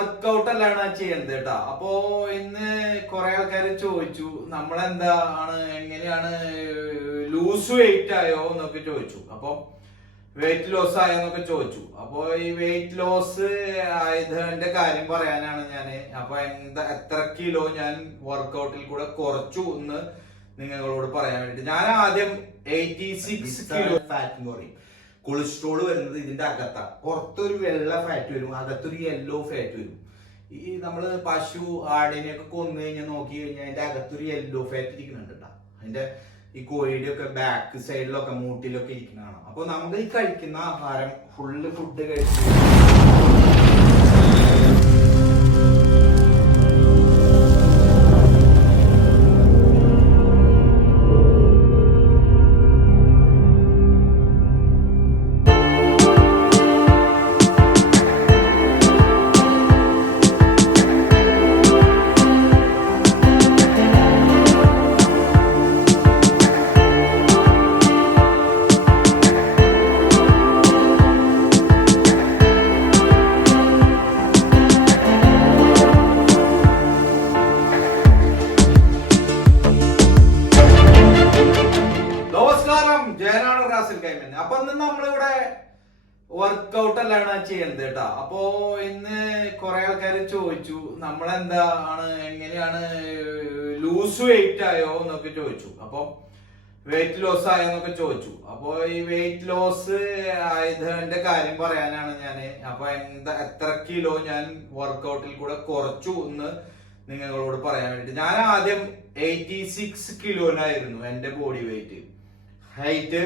Workout അല്ലാണ് ചെയ്യുന്നത് കേട്ടാ. അപ്പോ ഇന്ന് കുറെ ആൾക്കാർ ചോദിച്ചു നമ്മളെന്താണ് എങ്ങനെയാണ് ലൂസ് വെയിറ്റ് ആയോ എന്നൊക്കെ ചോദിച്ചു. അപ്പൊ വെയിറ്റ് ലോസ് ആയോ എന്നൊക്കെ ചോദിച്ചു. അപ്പൊ ഈ വെയിറ്റ് ലോസ് ആയതിന്റെ കാര്യം പറയാനാണ് ഞാന്. അപ്പൊ എത്ര കിലോ ഞാൻ വർക്കൗട്ടിൽ കൂടെ കുറച്ചു എന്ന് നിങ്ങളോട് പറയാൻ വേണ്ടി ഞാൻ ആദ്യം 86 കിലോ ഫാറ്റ് കുറയും. കൊളസ്ട്രോൾ വരുന്നത് ഇതിന്റെ അകത്താ. പുറത്തൊരു വെള്ള ഫാറ്റ് വരും, അകത്തൊരു യെല്ലോ ഫാറ്റ് വരും. ഈ നമ്മള് പശു ആടിനെയൊക്കെ കൊന്നു കഴിഞ്ഞാൽ നോക്കി കഴിഞ്ഞാൽ അതിന്റെ അകത്തൊരു യെല്ലോ ഫാറ്റ് ഇരിക്കുന്നുണ്ട് കേട്ടോ. അതിന്റെ ഈ കോഴിയുടെ ഒക്കെ ബാക്ക് സൈഡിലൊക്കെ മൂട്ടിലൊക്കെ ഇരിക്കുന്നതാണ്. അപ്പൊ നമുക്ക് ഈ കഴിക്കുന്ന ആഹാരം ഫുള്ള് ഫുഡ് കഴിച്ചു അപ്പൊ ഇന്ന് നമ്മളിവിടെ വർക്കൗട്ട് അല്ലാണ് ചെയ്യുന്നത് കേട്ടാ. അപ്പോ ഇന്ന് കുറെ ആൾക്കാർ ചോദിച്ചു നമ്മളെന്താണ് എങ്ങനെയാണ് ലൂസ് വെയിറ്റ് ആയോ എന്നൊക്കെ ചോദിച്ചു. അപ്പൊ വെയിറ്റ് ലോസ് ആയോ എന്നൊക്കെ ചോദിച്ചു. അപ്പൊ ഈ വെയിറ്റ് ലോസ് ആയതിന്റെ കാര്യം പറയാനാണ് ഞാന്. അപ്പൊ എത്ര കിലോ ഞാൻ വർക്കൗട്ടിൽ കൂടെ കുറച്ചു എന്ന് നിങ്ങളോട് പറയാൻ വേണ്ടി. ഞാൻ ആദ്യം 86 കിലോനായിരുന്നു എന്റെ ബോഡി വെയിറ്റ്. ഹൈറ്റ്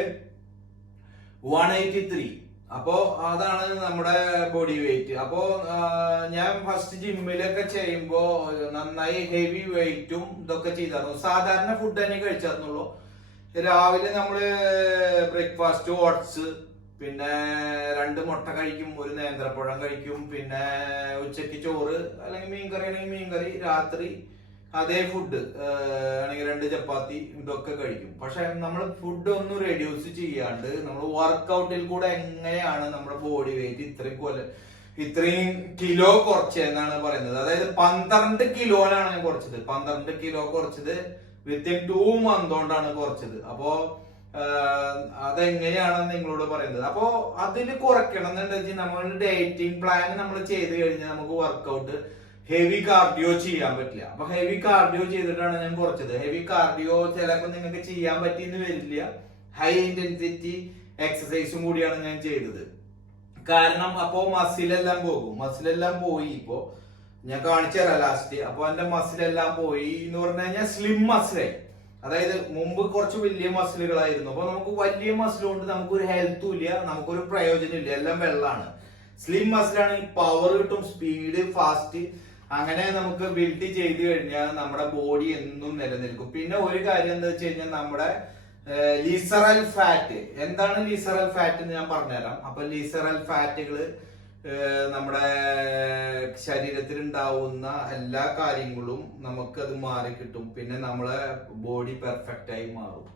183. അപ്പോ അതാണ് നമ്മുടെ ബോഡി വെയിറ്റ്. അപ്പോ ഞാൻ ഫസ്റ്റ് ജിമ്മിലൊക്കെ ചെയ്യുമ്പോ നന്നായി ഹെവി വെയിറ്റും ഇതൊക്കെ ചെയ്തായിരുന്നു. സാധാരണ ഫുഡ് തന്നെ കഴിച്ചായിരുന്നുള്ളൂ. രാവിലെ നമ്മള് ബ്രേക്ക്ഫാസ്റ്റ് ഓട്സ്, പിന്നെ 2 മുട്ട കഴിക്കും, ഒരു നേന്ത്രപ്പഴം കഴിക്കും, പിന്നെ ഉച്ചക്ക് ചോറ് അല്ലെങ്കിൽ മീൻകറി ആണെങ്കിൽ മീൻകറി, രാത്രി അതേ ഫുഡ് ആണെങ്കിൽ 2 ചപ്പാത്തി ഇതൊക്കെ കഴിക്കും. പക്ഷെ നമ്മൾ ഫുഡ് ഒന്നും റെഡ്യൂസ് ചെയ്യാണ്ട് നമ്മൾ വർക്കൗട്ടിൽ കൂടെ എങ്ങനെയാണ് നമ്മുടെ ബോഡി വെയിറ്റ് ഇത്രയും കിലോ കുറച്ചെന്നാണ് പറയുന്നത്. അതായത് 12 കിലോനാണ് ഞാൻ കുറച്ചത്. 12 കിലോ കുറച്ചത് വിത്തിൻ 2 മന്ത് കൊണ്ടാണ് കുറച്ചത്. അപ്പോ അതെങ്ങനെയാണെന്ന് നിങ്ങളോട് പറയുന്നത്. അപ്പോ അതിൽ കുറയ്ക്കണം എന്നുണ്ടെങ്കിൽ നമ്മളുടെ ഡയറ്റിംഗ് പ്ലാൻ നമ്മൾ ചെയ്ത് കഴിഞ്ഞാൽ നമുക്ക് വർക്കൗട്ട് ഹെവി കാർഡിയോ ചെയ്യാൻ പറ്റില്ല. അപ്പൊ ഹെവി കാർഡിയോ ചെയ്തിട്ടാണ് ഞാൻ കുറച്ചത്. ഹെവി കാർഡിയോ ചിലപ്പോൾ നിങ്ങൾക്ക് ചെയ്യാൻ പറ്റിയെന്ന് വരില്ല. ഹൈ ഇന്റൻസിറ്റി എക്സസൈസും കൂടിയാണ് ഞാൻ ചെയ്തത്. കാരണം അപ്പോ മസിലെല്ലാം പോകും. മസിലെല്ലാം പോയി. ഇപ്പോ ഞാൻ കാണിച്ചു തരാം ലാസ്റ്റ്. അപ്പൊ എന്റെ മസിലെല്ലാം പോയി എന്ന് പറഞ്ഞു കഴിഞ്ഞാൽ സ്ലിം മസിലായി. അതായത് മുമ്പ് കുറച്ച് വലിയ മസിലുകളായിരുന്നു. അപ്പൊ നമുക്ക് വലിയ മസിൽ കൊണ്ട് നമുക്കൊരു ഹെൽത്തും ഇല്ല, നമുക്കൊരു പ്രയോജനം ഇല്ല, എല്ലാം വെള്ളമാണ്. സ്ലിം മസിലാണെങ്കിൽ പവർ കിട്ടും, സ്പീഡ്, ഫാസ്റ്റ്, അങ്ങനെ നമുക്ക് ബിൽഡ് ചെയ്ത് കഴിഞ്ഞാൽ നമ്മുടെ ബോഡി എന്നും നിലനിൽക്കും. പിന്നെ ഒരു കാര്യം എന്താ വെച്ച് കഴിഞ്ഞാൽ നമ്മുടെ ലീസറൽ ഫാറ്റ്. എന്താണ് ലീസറൽ ഫാറ്റ് എന്ന് ഞാൻ പറഞ്ഞുതരാം. അപ്പൊ ലീസറൽ ഫാറ്റുകള് നമ്മുടെ ശരീരത്തിൽ ഉണ്ടാവുന്ന എല്ലാ കാര്യങ്ങളും നമുക്കത് മാറി കിട്ടും. പിന്നെ നമ്മളെ ബോഡി പെർഫെക്റ്റ് ആയി മാറും.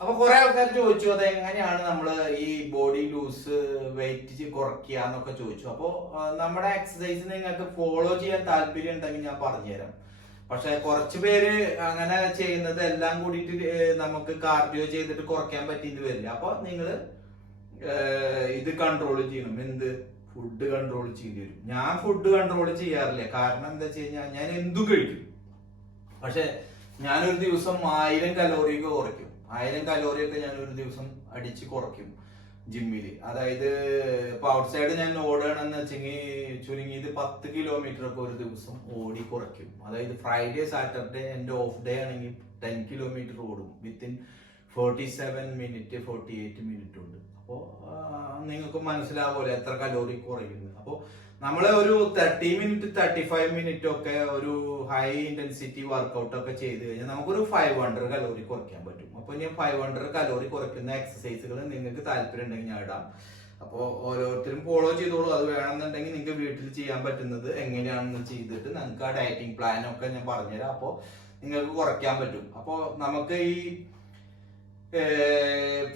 അപ്പൊ കുറെ ആൾക്കാർ ചോദിച്ചു അത് എങ്ങനെയാണ് നമ്മള് ഈ ബോഡി ലൂസ് വെയിറ്റ് കുറയ്ക്കുക എന്നൊക്കെ ചോദിച്ചു. അപ്പോ നമ്മുടെ എക്സസൈസ് നിങ്ങൾക്ക് ഫോളോ ചെയ്യാൻ താല്പര്യം ഉണ്ടെങ്കിൽ ഞാൻ പറഞ്ഞുതരാം. പക്ഷെ കുറച്ച് പേര് അങ്ങനെ ചെയ്യുന്നത് എല്ലാം കൂടിയിട്ട് നമുക്ക് കാർഡിയോ ചെയ്തിട്ട് കുറയ്ക്കാൻ പറ്റിയിട്ട് വരില്ല. അപ്പൊ നിങ്ങള് ഇത് കൺട്രോൾ ചെയ്യണം. എന്ത്? ഫുഡ് കൺട്രോൾ ചെയ്യേണ്ടി വരും. ഞാൻ ഫുഡ് കൺട്രോൾ ചെയ്യാറില്ല. കാരണം എന്താ വെച്ച് കഴിഞ്ഞാൽ ഞാൻ എന്തും കഴിക്കും. പക്ഷെ ഞാനൊരു ദിവസം 1000 കലോറി ഒക്കെ കുറയ്ക്കും. 1000 കലോറി ഒക്കെ ഞാൻ ഒരു ദിവസം അടിച്ച് കുറയ്ക്കും ജിമ്മില്. അതായത് ഇപ്പൊ ഔട്ട് സൈഡ് ഞാൻ ഓടുകയാണെന്ന് വെച്ചെങ്കിൽ ചുരുങ്ങിയത് 10 കിലോമീറ്റർ ഒക്കെ ഒരു ദിവസം ഓടി കുറയ്ക്കും. അതായത് ഫ്രൈഡേ സാറ്റർഡേ എന്റെ ഓഫ് ഡേ ആണെങ്കിൽ 10 കിലോമീറ്റർ ഓടും വിത്തിൻ 47 മിനിറ്റ് 48 മിനിറ്റ് ഉണ്ട്. അപ്പോ നിങ്ങൾക്ക് മനസ്സിലാവുമല്ലോ എത്ര കലോറി കുറയുന്നത്. അപ്പോ നമ്മളെ ഒരു 30 മിനിറ്റ് 35 മിനിറ്റ് ഒക്കെ ഒരു ഹൈ ഇന്റൻസിറ്റി വർക്കൗട്ട് ഒക്കെ ചെയ്ത് കഴിഞ്ഞാൽ നമുക്കൊരു 500 കലോറി കുറയ്ക്കാൻ പറ്റും. അപ്പൊ ഞാൻ 500 കലോറി കുറയ്ക്കുന്ന എക്സസൈസുകൾ നിങ്ങൾക്ക് താല്പര്യം ഉണ്ടെങ്കിൽ ഞാൻ ഇടാം. അപ്പൊ ഓരോരുത്തരും ഫോളോ ചെയ്തോളൂ. അത് വേണമെന്നുണ്ടെങ്കിൽ നിങ്ങൾക്ക് വീട്ടിൽ ചെയ്യാൻ പറ്റുന്നത് എങ്ങനെയാണെന്ന് ചെയ്തിട്ട് നിങ്ങൾക്ക് ആ ഡയറ്റിംഗ് പ്ലാൻ ഒക്കെ ഞാൻ പറഞ്ഞുതരാം. അപ്പോ നിങ്ങൾക്ക് കുറയ്ക്കാൻ പറ്റും. അപ്പോ നമുക്ക് ഈ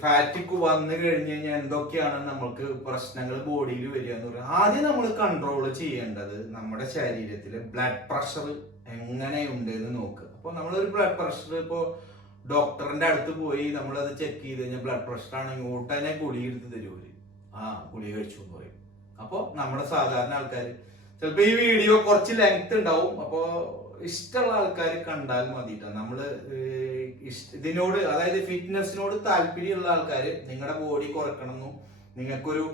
ഫാറ്റിക് വന്നു കഴിഞ്ഞ് കഴിഞ്ഞാൽ എന്തൊക്കെയാണ് നമ്മൾക്ക് പ്രശ്നങ്ങൾ ബോഡിയിൽ വരിക എന്ന് പറയുന്നത്. ആദ്യം നമ്മൾ കൺട്രോൾ ചെയ്യേണ്ടത് നമ്മുടെ ശരീരത്തിലെ ബ്ലഡ് പ്രഷർ എങ്ങനെയുണ്ട് എന്ന് നോക്കുക. അപ്പോൾ നമ്മളൊരു ബ്ലഡ് പ്രഷർ ഇപ്പോൾ ഡോക്ടറിന്റെ അടുത്ത് പോയി നമ്മളത് ചെക്ക് ചെയ്ത് കഴിഞ്ഞാൽ ബ്ലഡ് പ്രഷർ ആണെങ്കിൽ ഉടനെ ഗുളിക എടുത്ത് തരുമോ? ഗുളിക കഴിച്ചു എന്ന് പറയും. അപ്പോൾ നമ്മുടെ സാധാരണ ആൾക്കാർ ചിലപ്പോൾ ഈ വീഡിയോ കുറച്ച് ലെങ്ത് ഉണ്ടാവും, അപ്പോൾ ഇഷ്ടമുള്ള ആൾക്കാർ കണ്ടാൽ മതിട്ടോ. നമ്മള് ഇതിനോട്, അതായത് ഫിറ്റ്നസിനോട് താല്പര്യമുള്ള ആൾക്കാർ, നിങ്ങളുടെ ബോഡി കുറയ്ക്കണമെന്നും നിങ്ങൾക്കൊരു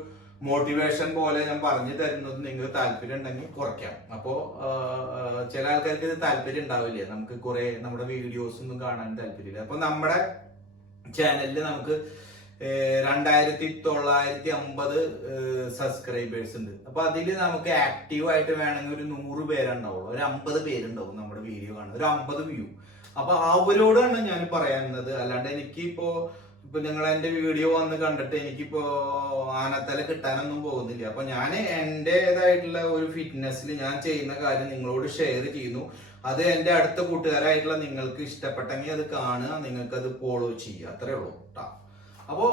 മോട്ടിവേഷൻ പോലെ ഞാൻ പറഞ്ഞു തരുന്നത് നിങ്ങൾക്ക് താല്പര്യം ഉണ്ടെങ്കിൽ കുറയ്ക്കാം. അപ്പോ ചില ആൾക്കാർക്ക് ഇത് താല്പര്യം ഉണ്ടാവില്ല, നമുക്ക് കുറെ നമ്മുടെ വീഡിയോസ് ഒന്നും കാണാൻ താല്പര്യമില്ല. അപ്പൊ നമ്മുടെ ചാനലിൽ നമുക്ക് 2950 സബ്സ്ക്രൈബേഴ്സ് ഉണ്ട്. അപ്പൊ അതിൽ നമുക്ക് ആക്റ്റീവ് ആയിട്ട് വേണമെങ്കിൽ ഒരു 100 പേരുണ്ടാവുള്ളൂ, ഒരു 50 പേരുണ്ടാവും നമ്മുടെ വീഡിയോ കാണുന്നത്, ഒരു 50 വ്യൂ. അപ്പൊ അവരോടാണ് ഞാൻ പറയുന്നത്. അല്ലാണ്ട് എനിക്കിപ്പോ നിങ്ങൾ എന്റെ വീഡിയോ വന്ന് കണ്ടിട്ട് എനിക്കിപ്പോ ആനത്തല കിട്ടാനൊന്നും പോകുന്നില്ല. അപ്പൊ ഞാൻ എന്റേതായിട്ടുള്ള ഒരു ഫിറ്റ്നസ്സിൽ ഞാൻ ചെയ്യുന്ന കാര്യം നിങ്ങളോട് ഷെയർ ചെയ്യുന്നു. അത് എന്റെ അടുത്ത കൂട്ടുകാരായിട്ടുള്ള നിങ്ങൾക്ക് ഇഷ്ടപ്പെട്ടെങ്കിൽ അത് കാണുക, നിങ്ങൾക്ക് അത് ഫോളോ ചെയ്യുക, അത്രേ ഉള്ളൂ കേട്ടോ. അപ്പോ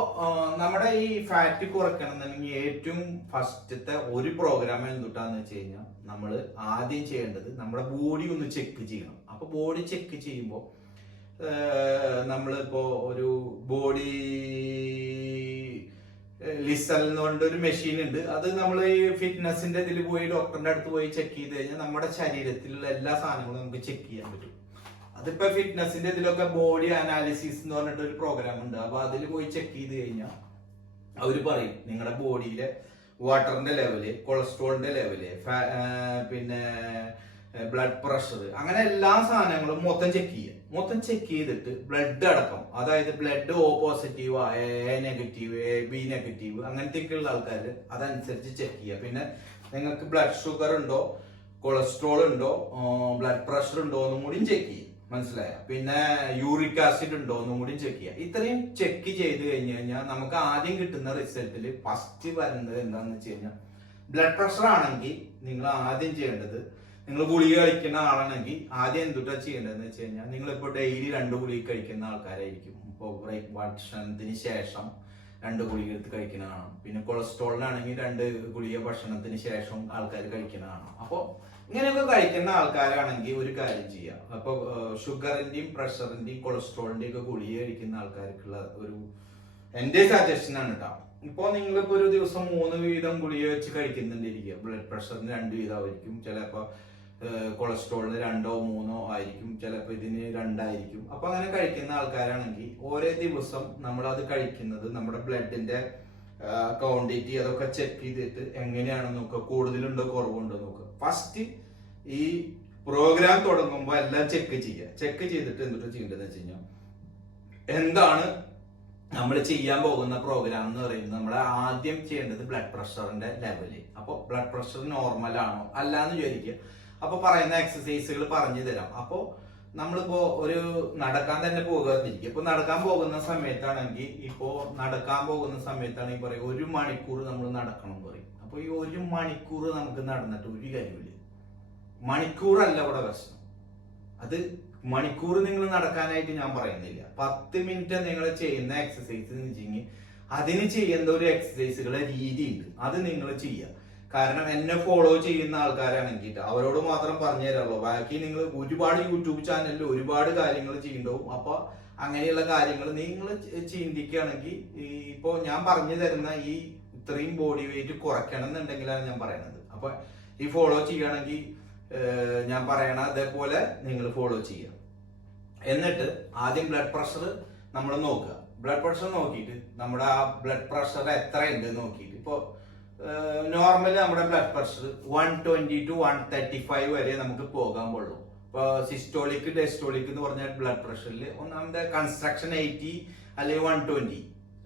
നമ്മുടെ ഈ ഫാറ്റ് കുറയ്ക്കണം എന്നുണ്ടെങ്കിൽ ഏറ്റവും ഫസ്റ്റത്തെ ഒരു പ്രോഗ്രാം എന്തുട്ടാന്ന് വെച്ച് കഴിഞ്ഞാൽ നമ്മൾ ആദ്യം ചെയ്യേണ്ടത് നമ്മുടെ ബോഡി ഒന്ന് ചെക്ക് ചെയ്യണം. അപ്പൊ ബോഡി ചെക്ക് ചെയ്യുമ്പോൾ നമ്മളിപ്പോ ഒരു ബോഡി ലിസൽ എന്ന് പറഞ്ഞിട്ട് ഒരു മെഷീൻ ഉണ്ട്. അത് നമ്മൾ ഈ ഫിറ്റ്നസിന്റെ ഇതിൽ പോയി ഡോക്ടറിന്റെ അടുത്ത് പോയി ചെക്ക് ചെയ്ത് കഴിഞ്ഞാൽ നമ്മുടെ ശരീരത്തിലുള്ള എല്ലാ സാധനങ്ങളും നമുക്ക് ചെക്ക് ചെയ്യാൻ പറ്റും. അതിപ്പോ ഫിറ്റ്നസിന്റെ ഇതിലൊക്കെ ബോഡി അനാലിസിസ് എന്ന് പറഞ്ഞിട്ട് ഒരു പ്രോഗ്രാം ഉണ്ട്. അപ്പൊ അതിൽ പോയി ചെക്ക് ചെയ്ത് കഴിഞ്ഞാൽ അവര് പറയും നിങ്ങളുടെ ബോഡിയിലെ വാട്ടറിന്റെ ലെവല്, കൊളസ്ട്രോളിന്റെ ലെവല്, പിന്നെ ബ്ലഡ് പ്രഷർ, അങ്ങനെ എല്ലാ സാധനങ്ങളും മൊത്തം ചെക്ക് ചെയ്യുക. മൊത്തം ചെക്ക് ചെയ്തിട്ട് ബ്ലഡ് അടക്കം, അതായത് blood O positive, A negative, B negative, അങ്ങനത്തെയൊക്കെ ഉള്ള ആൾക്കാർ അതനുസരിച്ച് ചെക്ക് ചെയ്യുക. പിന്നെ നിങ്ങൾക്ക് ബ്ലഡ് ഷുഗർ ഉണ്ടോ, കൊളസ്ട്രോൾ ഉണ്ടോ, ബ്ലഡ് പ്രഷർ ഉണ്ടോ എന്നും കൂടി ചെക്ക് ചെയ്യുക, മനസ്സിലായ? പിന്നെ യൂറിക് ആസിഡ് ഉണ്ടോ എന്നും കൂടി ചെക്ക് ചെയ്യുക. ഇത്രയും ചെക്ക് ചെയ്ത് കഴിഞ്ഞു കഴിഞ്ഞാൽ നമുക്ക് ആദ്യം കിട്ടുന്ന റിസൾട്ടിൽ ഫസ്റ്റ് വരുന്നത് എന്താണെന്ന് വെച്ച് കഴിഞ്ഞാൽ ബ്ലഡ് പ്രഷർ ആണെങ്കിൽ നിങ്ങൾ ആദ്യം ചെയ്യേണ്ടത്, നിങ്ങൾ ഗുളിക കഴിക്കുന്ന ആളാണെങ്കിൽ ആദ്യം എന്തുട്ടാ ചെയ്യേണ്ടതെന്ന് വെച്ച് കഴിഞ്ഞാൽ നിങ്ങളിപ്പോൾ ഡെയിലി 2 ഗുളിക കഴിക്കുന്ന ആൾക്കാരായിരിക്കും. ഇപ്പോൾ ഭക്ഷണത്തിന് ശേഷം 2 ഗുളിക എടുത്ത് കഴിക്കുന്നതാണ്. പിന്നെ കൊളസ്ട്രോളിനാണെങ്കിൽ 2 ഗുളിക ഭക്ഷണത്തിന് ശേഷം ആൾക്കാർ കഴിക്കുന്നതാണ്. അപ്പോൾ ഇങ്ങനെയൊക്കെ കഴിക്കുന്ന ആൾക്കാരാണെങ്കിൽ ഒരു കാര്യം ചെയ്യാം. അപ്പോൾ ഷുഗറിന്റെയും പ്രഷറിന്റെയും കൊളസ്ട്രോളിന്റെയും ഒക്കെ ഗുളിക കഴിക്കുന്ന ആൾക്കാർക്കുള്ള ഒരു എന്റെ സജഷൻ ആണ് കേട്ടോ. ഇപ്പൊ നിങ്ങളിപ്പോ ഒരു ദിവസം 3 വീതം ഗുളിക വെച്ച് കഴിക്കുന്നുണ്ടിരിക്കുക. ബ്ലഡ് പ്രഷറിന് 2 വീതമായിരിക്കും, ചിലപ്പോ കൊളസ്ട്രോളിന് 2ഓ 3ഓ ആയിരിക്കും, ചിലപ്പോൾ ഇതിന് 2 ആയിരിക്കും. അപ്പൊ അങ്ങനെ കഴിക്കുന്ന ആൾക്കാരാണെങ്കിൽ ഓരോ ദിവസം നമ്മൾ അത് കഴിക്കുന്നത് നമ്മുടെ ബ്ലഡിന്റെ ക്വാണ്ടിറ്റി അതൊക്കെ ചെക്ക് ചെയ്തിട്ട് എങ്ങനെയാണ് നോക്കുക, കൂടുതലുണ്ടോ കുറവുണ്ടോ നോക്കുക. ഫസ്റ്റ് ഈ പ്രോഗ്രാം തുടങ്ങുമ്പോൾ എല്ലാം ചെക്ക് ചെയ്യുക. ചെക്ക് ചെയ്തിട്ട് എന്തിട്ട് ചെയ്യേണ്ടതെന്ന് വെച്ച് കഴിഞ്ഞാൽ എന്താണ് നമ്മൾ ചെയ്യാൻ പോകുന്ന പ്രോഗ്രാം എന്ന് പറയുന്നത്, നമ്മൾ ആദ്യം ചെയ്യേണ്ടത് ബ്ലഡ് പ്രഷറിന്റെ ലെവല്. അപ്പോൾ ബ്ലഡ് പ്രഷർ നോർമൽ ആണോ അല്ലാന്ന് വിചാരിക്കുക. അപ്പൊ പറയുന്ന എക്സസൈസുകൾ പറഞ്ഞു തരാം. അപ്പോ നമ്മളിപ്പോ ഒരു നടക്കാൻ തന്നെ പോകാതിരിക്കുക. ഇപ്പൊ നടക്കാൻ പോകുന്ന സമയത്താണെങ്കിൽ പറയും 1 മണിക്കൂർ നമ്മൾ നടക്കണം പറയും. അപ്പൊ ഈ 1 മണിക്കൂർ നമുക്ക് നടന്നിട്ട് ഒരു കാര്യമില്ല. മണിക്കൂറല്ല ഇവിടെ പ്രശ്നം, അത് മണിക്കൂർ നിങ്ങൾ നടക്കാനായിട്ട് ഞാൻ പറയുന്നില്ല. 10 മിനിറ്റ് നിങ്ങൾ ചെയ്യുന്ന എക്സസൈസ് എന്ന് വെച്ചെങ്കിൽ അതിന് ചെയ്യേണ്ട ഒരു എക്സസൈസുകളുടെ രീതി ഉണ്ട്, അത് നിങ്ങൾ ചെയ്യുക. കാരണം എന്നെ ഫോളോ ചെയ്യുന്ന ആൾക്കാരാണെങ്കിൽ അവരോട് മാത്രം പറഞ്ഞു തരാമല്ലോ. ബാക്കി നിങ്ങൾ ഒരുപാട് യൂട്യൂബ് ചാനലിൽ ഒരുപാട് കാര്യങ്ങൾ ചെയ്യണ്ടാവും. അപ്പൊ അങ്ങനെയുള്ള കാര്യങ്ങൾ നിങ്ങൾ ചിന്തിക്കുകയാണെങ്കിൽ ഇപ്പോ ഞാൻ പറഞ്ഞു തരുന്ന ഈ ഇത്രയും ബോഡി വെയിറ്റ് കുറയ്ക്കണം എന്നുണ്ടെങ്കിലാണ് ഞാൻ പറയുന്നത്. അപ്പൊ ഈ ഫോളോ ചെയ്യുകയാണെങ്കിൽ ഞാൻ പറയണ അതേപോലെ നിങ്ങൾ ഫോളോ ചെയ്യുക. എന്നിട്ട് ആദ്യം ബ്ലഡ് പ്രഷർ നമ്മൾ നോക്കുക. ബ്ലഡ് പ്രഷർ നോക്കിയിട്ട് നമ്മുടെ ആ ബ്ലഡ് പ്രഷർ എത്ര ഉണ്ട് നോക്കിയിട്ട്, ഇപ്പൊ നോർമലി നമ്മുടെ ബ്ലഡ് പ്രഷർ 120 to 135 വരെ നമുക്ക് പോകാൻ പാടുള്ളൂ. ഇപ്പൊ സിസ്റ്റോളിക് ഡയസ്റ്റോളിക് എന്ന് പറഞ്ഞ ബ്ലഡ് പ്രഷറിൽ ഒന്നാമത്തെ കൺസ്ട്രക്ഷൻ 80 അല്ലെങ്കിൽ 120.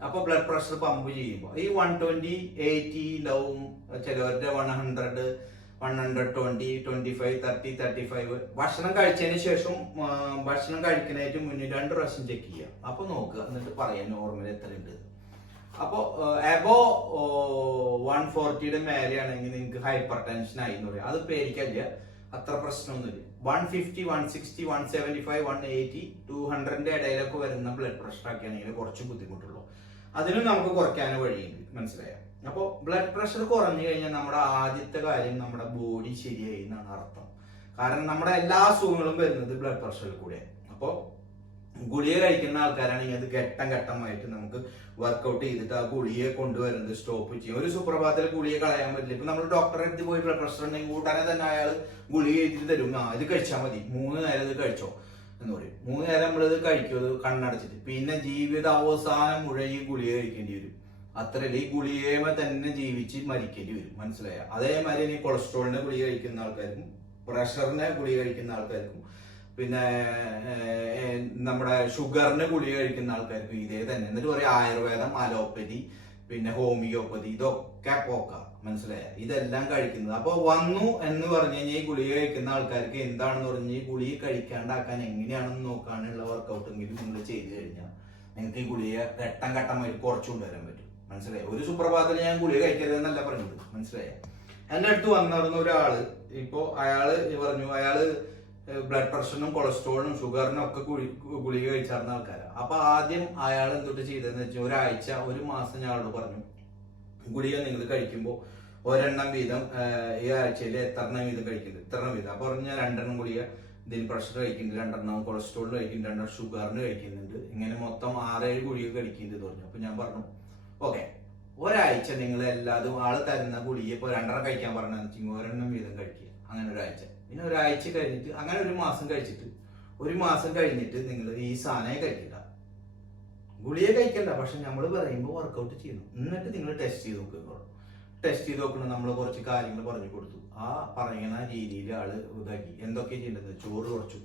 അപ്പൊ ബ്ലഡ് പ്രഷർ പമ്പ് ചെയ്യുമ്പോൾ ഈ 120, 80 ഉണ്ടാവും. ചിലവരുടെ 100, 120, 25, 30, 35. ഭക്ഷണം കഴിച്ചതിന് ശേഷം ഭക്ഷണം കഴിക്കുന്നതിന് മുന്നേ 2 പ്രാവശ്യം ചെക്ക് ചെയ്യുക. അപ്പൊ നോക്കുക, എന്നിട്ട് പറയാം നോർമൽ എത്ര ഉണ്ട്. അപ്പോ എബോ 140യുടെ മേലെയാണെങ്കിൽ നിങ്ങൾക്ക് ഹൈപ്പർ ടെൻഷൻ ആയി എന്ന് പറയാം. അത് പേടിക്കില്ല. അത്ര പ്രശ്നമൊന്നുമില്ല. 150, 160, 175, 180, 200ന്റെ ഇടയിലൊക്കെ വരുന്ന ബ്ലഡ് പ്രഷർ ഒക്കെ ആണെങ്കിൽ കുറച്ച് ബുദ്ധിമുട്ടുള്ളൂ. അതിനും നമുക്ക് കുറയ്ക്കാനും വഴിയുണ്ട്, മനസ്സിലായോ? അപ്പോൾ ബ്ലഡ് പ്രഷർ കുറഞ്ഞു കഴിഞ്ഞാൽ നമ്മുടെ ആദ്യത്തെ കാര്യം നമ്മുടെ ബോഡി ശരിയായി എന്നാണ് അർത്ഥം. കാരണം നമ്മുടെ എല്ലാ അസുഖങ്ങളും വരുന്നത് ബ്ലഡ് പ്രഷറിൽ കൂടെ. അപ്പോൾ ഗുളിക കഴിക്കുന്ന ആൾക്കാരാണെങ്കിൽ അത് ഘട്ടം ഘട്ടമായിട്ട് നമുക്ക് വർക്കൗട്ട് ചെയ്തിട്ട് ആ ഗുളിയെ കൊണ്ടുവരുന്നത് സ്റ്റോപ്പ് ചെയ്യും. ഒരു സുപ്രഭാതത്തിൽ ഗുളിക കളയാൻ പറ്റില്ല. ഇപ്പൊ നമ്മൾ ഡോക്ടറെ അടുത്ത് പോയി ബ്ലഡ് പ്രഷർ ഉണ്ടെങ്കിൽ കൂട്ടാനെ തന്നെ അയാൾ ഗുളിക എഴുതിട്ട് തരും. ഇത് കഴിച്ചാൽ മതി, 3 നേരം ഇത് കഴിച്ചോ എന്ന് പറയും. 3 നേരം നമ്മളിത് കഴിക്കും, അത് കണ്ണടച്ചിട്ട്. പിന്നെ ജീവിത അവസാനം മുഴുവൻ ഈ ഗുളിക കഴിക്കേണ്ടി വരും. അത്രയല്ല, ഈ ഗുളികയുമേ തന്നെ ജീവിച്ച് മരിക്കേണ്ടി വരും, മനസ്സിലായ? അതേമാതിരി ഈ കൊളസ്ട്രോളിന്റെ ഗുളിക കഴിക്കുന്ന ആൾക്കാർക്കും പ്രഷറിന്റെ ഗുളിക കഴിക്കുന്ന ആൾക്കാർക്കും പിന്നെ നമ്മുടെ ഷുഗറിന്റെ ഗുളിക കഴിക്കുന്ന ആൾക്കാർക്കും ഇതേ തന്നെ. എന്നിട്ട് പറയാം ആയുർവേദം, അലോപ്പതി, പിന്നെ ഹോമിയോപ്പതി, ഇതൊക്കെ പോക്ക, മനസ്സിലായ? ഇതെല്ലാം കഴിക്കുന്നത്. അപ്പൊ വന്നു എന്ന് പറഞ്ഞു കഴിഞ്ഞാൽ ഈ ഗുളിക കഴിക്കുന്ന ആൾക്കാർക്ക് എന്താണെന്ന് പറഞ്ഞാൽ ഈ ഗുളിക കഴിക്കാണ്ടാക്കാൻ എങ്ങനെയാണെന്ന് നോക്കാനുള്ള വർക്കൗട്ടെങ്കിലും നിങ്ങൾ ചെയ്തു കഴിഞ്ഞാൽ നിങ്ങൾക്ക് ഈ ഗുളിക ഘട്ടം ഘട്ടമായിട്ട് കുറച്ചു കൊണ്ടുവരാൻ പറ്റും, മനസ്സിലായ? ഒരു സുപ്രഭാതത്തിൽ ഞാൻ ഗുളിക കഴിക്കരുതെന്നല്ല പറഞ്ഞത്, മനസ്സിലായ? എന്റെ അടുത്ത് വന്നിരുന്ന ഒരാള്, ഇപ്പോ അയാള് പറഞ്ഞു അയാള് ബ്ലഡ് പ്രഷറിനും കൊളസ്ട്രോളിനും ഷുഗറിനും ഒക്കെ ഗുളിക കഴിച്ചാർന്ന ആൾക്കാരാണ്. അപ്പൊ ആദ്യം അയാൾ എന്തൊട്ട് ചെയ്തതെന്ന് വെച്ചാൽ ഒരാഴ്ച, 1 മാസം ഞാനോട് പറഞ്ഞു ഗുളിക നിങ്ങൾ കഴിക്കുമ്പോൾ ഒരെണ്ണം വീതം ഈ ആഴ്ചയിൽ എത്രണ്ണം വീതം കഴിക്കുന്നുണ്ട്, ഇത്രണ്ണം വീതം. അപ്പൊ പറഞ്ഞു ഞാൻ 2 എണ്ണം ഗുളിക ഇതിന് പ്രഷർ കഴിക്കുന്നുണ്ട്, 2 എണ്ണം കൊളസ്ട്രോളിന് കഴിക്കുന്നുണ്ട്, 2 എണ്ണം ഷുഗറിന് കഴിക്കുന്നുണ്ട്, ഇങ്ങനെ മൊത്തം 6-7 ഗുളിക കഴിക്കുന്നുണ്ട് പറഞ്ഞു. അപ്പൊ ഞാൻ പറഞ്ഞു ഓക്കെ, ഒരാഴ്ച നിങ്ങൾ എല്ലാതും ആള് തരുന്ന ഗുളിക ഇപ്പൊ 2 എണ്ണം കഴിക്കാൻ പറഞ്ഞാൽ 1 എണ്ണം വീതം കഴിക്കുക. അങ്ങനെ ഒരാഴ്ച, പിന്നെ ഒരാഴ്ച കഴിഞ്ഞിട്ട്, അങ്ങനെ 1 മാസം കഴിച്ചിട്ട്, 1 മാസം കഴിഞ്ഞിട്ട് നിങ്ങൾ ഈ സാധനം കഴിക്കില്ല, ഗുളിക കഴിക്കണ്ട. പക്ഷെ നമ്മൾ പറയുമ്പോൾ വർക്കൗട്ട് ചെയ്യുന്നു. എന്നിട്ട് നിങ്ങൾ ടെസ്റ്റ് ചെയ്ത് നോക്കുക. ടെസ്റ്റ് ചെയ്ത് നോക്കണം. നമ്മൾ കുറച്ച് കാര്യങ്ങൾ പറഞ്ഞു കൊടുത്തു. ആ പറയുന്ന രീതിയിൽ ആള് ഇതാക്കി. എന്തൊക്കെ ചെയ്യേണ്ടത്? ചോറ് കുറച്ചു,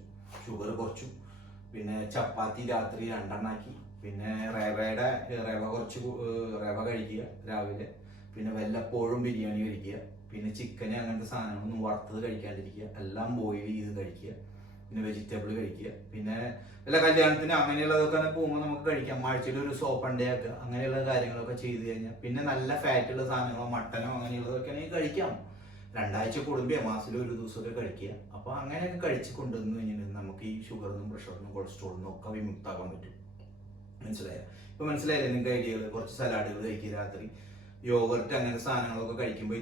ഷുഗർ കുറച്ചു, പിന്നെ ചപ്പാത്തി രാത്രി 2 എണ്ണാക്കി, പിന്നെ റവ കുറച്ച് റവ കഴിക്കുക രാവിലെ, പിന്നെ വല്ലപ്പോഴും ബിരിയാണി കഴിക്കുക, പിന്നെ ചിക്കന് അങ്ങനത്തെ സാധനങ്ങളൊന്നും വറുത്തത് കഴിക്കാണ്ടിരിക്കുക, എല്ലാം ബോയിൽ ചെയ്ത് കഴിക്കുക, പിന്നെ വെജിറ്റബിൾ കഴിക്കുക, പിന്നെ വല്ല കല്യാണത്തിന് അങ്ങനെയുള്ളതൊക്കെ പോകുമ്പോൾ നമുക്ക് കഴിക്കാം. ആഴ്ചയിൽ ഒരു സോപ്പണ്ടേ ആക്കുക, അങ്ങനെയുള്ള കാര്യങ്ങളൊക്കെ ചെയ്ത് കഴിഞ്ഞാൽ പിന്നെ നല്ല ഫാറ്റുള്ള സാധനങ്ങളോ മട്ടനോ അങ്ങനെയുള്ളതൊക്കെ ആണെങ്കിൽ കഴിക്കാം. 2 ആഴ്ച കൂടുമ്പോൾ മാസത്തിൽ 1 ദിവസമൊക്കെ കഴിക്കുക. അപ്പൊ അങ്ങനെയൊക്കെ കഴിച്ച് കൊണ്ടുവന്നു കഴിഞ്ഞിട്ടുണ്ടെങ്കിൽ നമുക്ക് ഈ ഷുഗറിനും പ്രഷറിനും കൊളസ്ട്രോളിനും ഒക്കെ വിമുക്താക്കാൻ പറ്റും, മനസ്സിലായോ? ഇപ്പൊ മനസ്സിലായില്ലേ നിങ്ങൾക്ക് ഐഡിയകൾ? കുറച്ച് സലാഡുകൾ കഴിക്കുക രാത്രി, യോഗർട്ട് അങ്ങനെ സാധനങ്ങളൊക്കെ കഴിക്കുമ്പോൾ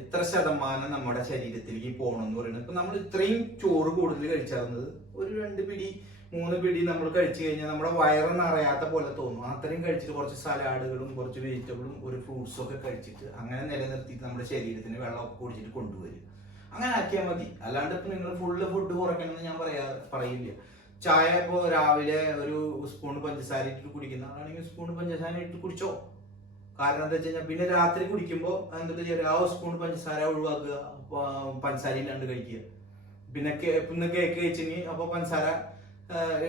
ഇത്ര ശതമാനം നമ്മുടെ ശരീരത്തിലേക്ക് പോകണം എന്ന് പറയുന്നത്. ഇപ്പൊ നമ്മൾ ഇത്രയും ചോറ് കൂടുതൽ കഴിച്ചാറുന്നത് ഒരു 2 പിടി 3 പിടി നമ്മൾ കഴിച്ചു കഴിഞ്ഞാൽ നമ്മുടെ വയറൊന്നും അറിയാത്ത പോലെ തോന്നും. അത്രയും കഴിച്ചിട്ട് കുറച്ച് സലാഡുകളും കുറച്ച് വെജിറ്റബിളും ഒരു ഫ്രൂട്ട്സും ഒക്കെ കഴിച്ചിട്ട് അങ്ങനെ നിലനിർത്തിയിട്ട് നമ്മുടെ ശരീരത്തിന് വെള്ളമൊക്കെ കുടിച്ചിട്ട് കൊണ്ടുവരും. അങ്ങനെ ആക്കിയാൽ മതി. അല്ലാണ്ട് ഇപ്പൊ നിങ്ങൾ ഫുള്ള് ഫുഡ് കുറയ്ക്കണമെന്ന് ഞാൻ പറയില്ല. ചായ ഇപ്പോൾ രാവിലെ ഒരു സ്പൂൺ പഞ്ചസാര ഇട്ടിട്ട് കുടിക്കുന്ന ആളാണെങ്കിൽ സ്പൂൺ പഞ്ചസാര ഇട്ട് കുടിച്ചോ. കാരണം എന്താ വെച്ച് കഴിഞ്ഞാൽ പിന്നെ രാത്രി കുടിക്കുമ്പോൾ എന്താ ചെയ്യുക, ആ സ്പൂൺ പഞ്ചസാര ഒഴിവാക്കുക, പഞ്ചസാര ഇല്ലാണ്ട് കഴിക്കുക. പിന്നെ കേക്ക് കഴിച്ചെങ്കിൽ അപ്പൊ പഞ്ചസാര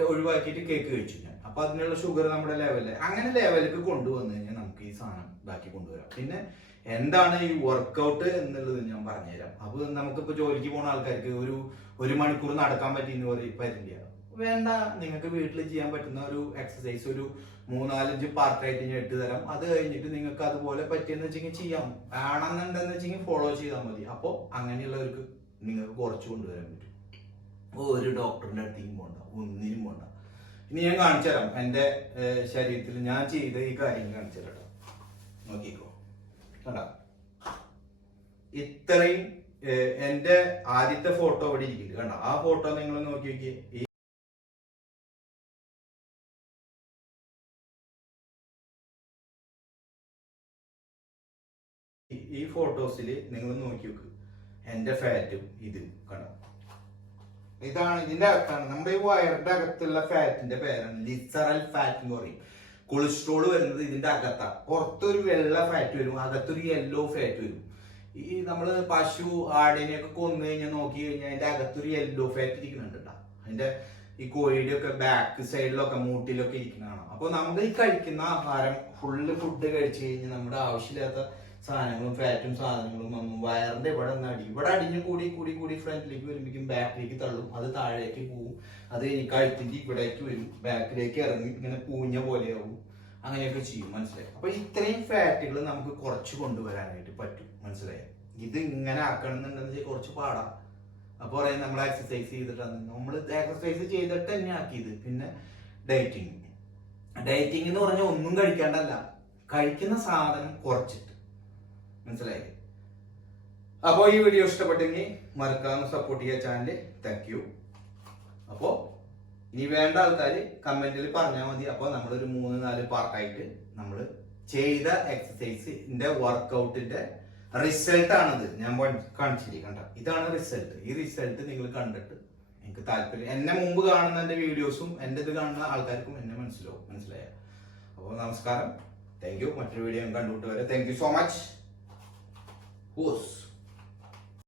ഒഴിവാക്കിയിട്ട് കേക്ക് കഴിച്ചു ഞാൻ. അപ്പൊ അതിനുള്ള ഷുഗർ നമ്മുടെ ലെവലില് അങ്ങനെ ലെവലിലേക്ക് കൊണ്ടുവന്നു കഴിഞ്ഞാൽ നമുക്ക് ഈ സാധനം ഇതാക്കി കൊണ്ടുവരാം. പിന്നെ എന്താണ് ഈ വർക്കൗട്ട് എന്നുള്ളത് ഞാൻ പറഞ്ഞുതരാം. അപ്പൊ നമുക്കിപ്പോ ജോലിക്ക് പോകുന്ന ആൾക്കാർക്ക് ഒരു മണിക്കൂർ നടക്കാൻ പറ്റിയെന്ന് പറ്റില്ല, വേണ്ട. നിങ്ങൾക്ക് വീട്ടിൽ ചെയ്യാൻ പറ്റുന്ന ഒരു എക്സസൈസ് ഒരു 3-4-5 പാർട്ടായിട്ട് ഞാൻ 8 തരാം. അത് കഴിഞ്ഞിട്ട് നിങ്ങൾക്ക് അതുപോലെ പറ്റിയെന്ന് വെച്ചെങ്കിൽ ചെയ്യാം. വേണമെന്നുണ്ടെന്ന് വെച്ചെങ്കിൽ ഫോളോ ചെയ്താൽ മതി. അപ്പോൾ അങ്ങനെയുള്ളവർക്ക് നിങ്ങൾക്ക് കുറച്ച് കൊണ്ടുവരാൻ പറ്റും. ഒരു ഡോക്ടറിന്റെ അടുത്തേക്കും പോകണ്ട, ഒന്നിനും പോകണ്ട. ഇനി ഞാൻ കാണിച്ചു തരാം എന്റെ ശരീരത്തിൽ ഞാൻ ചെയ്ത ഈ കാര്യം കാണിച്ചു തരാം. നോക്കിക്കോ, കണ്ട ഇത്രയും എന്റെ ആദ്യത്തെ ഫോട്ടോ ഇവിടെ ഇരിക്കുന്നത് കണ്ട. ആ ഫോട്ടോ നിങ്ങൾ നോക്കി നോക്കിയേ. ഈ ഫോട്ടോസിൽ നിങ്ങൾ നോക്കി നോക്ക്, എന്റെ ഫാറ്റും ഇതും കണ്ട. ഇതാണ് ഇതിന്റെ അകത്താണ് നമ്മുടെ ഈ വയറിന്റെ അകത്തുള്ള ഫാറ്റിന്റെ പേരാണ് ലിസറൽ ഫാറ്റ് എന്ന് പറയും. കൊളസ്ട്രോൾ വരുന്നത് ഇതിന്റെ അകത്താണ്. പുറത്തൊരു വെള്ള ഫാറ്റ് വരും, അകത്തൊരു യെല്ലോ ഫാറ്റ് വരും. ഈ നമ്മള് പശു ആടിനെയൊക്കെ കൊന്നു കഴിഞ്ഞാൽ നോക്കി കഴിഞ്ഞാൽ അതിന്റെ അകത്തൊരു യെല്ലോ ഫാറ്റ് ഇരിക്കുന്നുണ്ട് കേട്ടോ. അതിന്റെ ഈ കോഴിയുടെ ഒക്കെ ബാക്ക് സൈഡിലൊക്കെ മൂട്ടിലൊക്കെ ഇരിക്കുന്നതാണ്. അപ്പൊ നമുക്ക് ഈ കഴിക്കുന്ന ആഹാരം ഫുള്ള് ഫുഡ് കഴിച്ചു കഴിഞ്ഞാൽ നമ്മുടെ ആവശ്യമില്ലാത്ത സാധനങ്ങളും ഫാറ്റും സാധനങ്ങളും ഒന്നും വയറിന്റെ ഇവിടെ അടിഞ്ഞ് കൂടി ഫ്രണ്ടിലേക്ക് വരുമ്പോഴേക്കും ബാക്കിലേക്ക് തള്ളും, അത് താഴേക്ക് പോവും, അത് കഴിഞ്ഞ് കഴുത്തിന്റെ ഇവിടേക്ക് വരും, ബാക്കിലേക്ക് ഇറങ്ങി ഇങ്ങനെ പൂഞ്ഞ പോലെയാവും, അങ്ങനെയൊക്കെ ചെയ്യും, മനസ്സിലായി? അപ്പൊ ഇത്രയും ഫാറ്റുകൾ നമുക്ക് കുറച്ച് കൊണ്ടുവരാനായിട്ട് പറ്റും, മനസ്സിലായി? ഇത് ഇങ്ങനെ ആക്കണമെന്നുണ്ടെന്ന് കുറച്ച് പാടാം. അപ്പൊ പറയും നമ്മൾ എക്സസൈസ് ചെയ്തിട്ടാണ്. നമ്മൾ എക്സസൈസ് ചെയ്തിട്ട് തന്നെ ആക്കിയത്. പിന്നെ ഡയറ്റിങ് എന്ന് പറഞ്ഞാൽ ഒന്നും കഴിക്കാണ്ടല്ല, കഴിക്കുന്ന സാധനം കുറച്ചിട്ട്. മനസ്സിലായി? അപ്പോൾ ഈ വീഡിയോ ഇഷ്ടപ്പെട്ടെങ്കിൽ മറക്കാതെ സപ്പോർട്ട് ചെയ്യുക ചാനൽ. Thank you. അപ്പോൾ ഇനി വേണ്ട ആൾക്കാർ കമന്റിൽ പറഞ്ഞാൽ മതി. അപ്പോൾ നമ്മളൊരു 3-4 പാർട്ടായിട്ട് നമ്മൾ ചെയ്ത എക്സസൈസിന്റെ വർക്കൗട്ടിന്റെ റിസൾട്ട് ആണിത്. ഞാൻ കാണിച്ചില്ലേ, കണ്ട ഇതാണ് റിസൾട്ട്. ഈ റിസൾട്ട് നിങ്ങൾ കണ്ടിട്ട് എനിക്ക് താല്പര്യം, എന്നെ മുമ്പ് കാണുന്ന എന്റെ വീഡിയോസും എന്റെ ഇത് കാണുന്ന ആൾക്കാർക്കും എന്നെ മനസ്സിലായ. അപ്പോൾ നമസ്കാരം, താങ്ക് യു. മറ്റൊരു വീഡിയോ കണ്ടുവിട്ട് വരെ. Thank you so much.